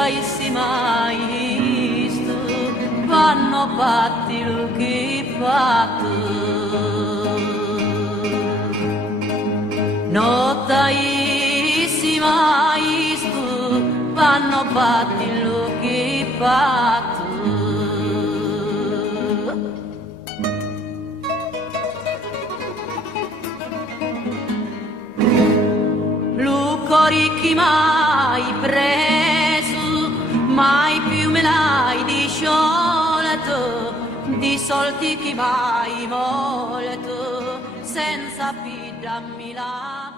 taissi mai visto, vanno fatti lo che fatto. Non taissi mai visto, vanno fatti lo che fatto. Ricchi mai preso, mai più me l'hai disciolto, di soldi chi mai molto, senza più dammi la